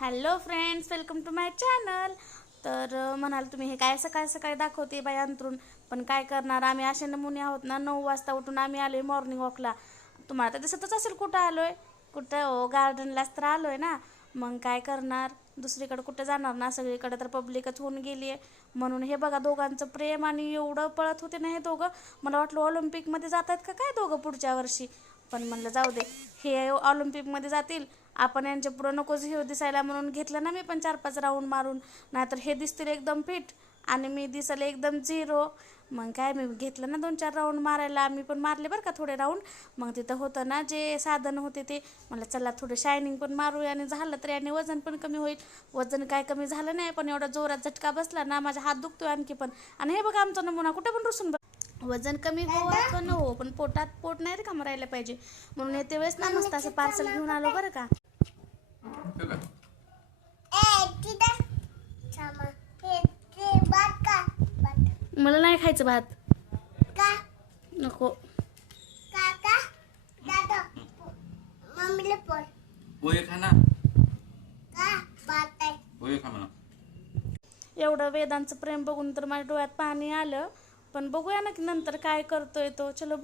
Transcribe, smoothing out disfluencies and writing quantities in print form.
Hello friends, welcome to my channel. तर म्हणाल तुम्ही हे काय सकाळ सकाळी दाखवते बाई अंतरून, पण काय करणार, आम्ही असे नमुने आहोत ना. 9 वाजता उठून आम्ही आलोय मॉर्निंग वॉकला. तुम्हाला तर दिसतच असेल कुठं आलोय. कुठं हो, गार्डनलाच तर आलोय ना. मग काय करणार, दुसरीकडे कुठं जाणार ना. सगळीकडे तर पब्लिकच होऊन गेली आहे. म्हणून हे बघा दोघांचं प्रेम, आणि एवढं पळत होते ना हे दोघं. मला वाटलं ऑलिम्पिकमध्ये जातात का काय दोघं पुढच्या वर्षी. पण म्हणलं जाऊ दे, हे ऑलिम्पिकमध्ये जातील, आपण यांच्या पुढं नकोच हे दिसायला, म्हणून घेतलं ना मी पण 4-5 राऊंड मारून. नाहीतर हे दिसतील एकदम फिट आणि मी दिसायला एकदम झिरो. मग काय, मी घेतलं ना 2-4 राऊंड मारायला. मी पण मारले बरं का थोडे राऊंड. मग तिथं होतं ना जे साधन होते ते, मला चला थोडं शायनिंग पण मारूया, आणि झालं तर याने वजन पण कमी होईल. वजन काय कमी झालं नाही, पण एवढा जोरात झटका बसला ना, माझा हात दुखतोय आणखी पण. आणि हे बघा आमचा नमुना कुठे पण रुसून वजन कमी हो का न हो, पण पोट नाही रे का राहिलं पाहिजे. म्हणून येते वेळेस ना मस्त असं पार्सल घेऊन आलो बरं का. मला नाही खायचं भात. नको. एवढं वेदांचं प्रेम बघून तर माझ्या डोळ्यात पाणी आलं. पण बघूया ना की नंतर काय करतोय तो. चलो.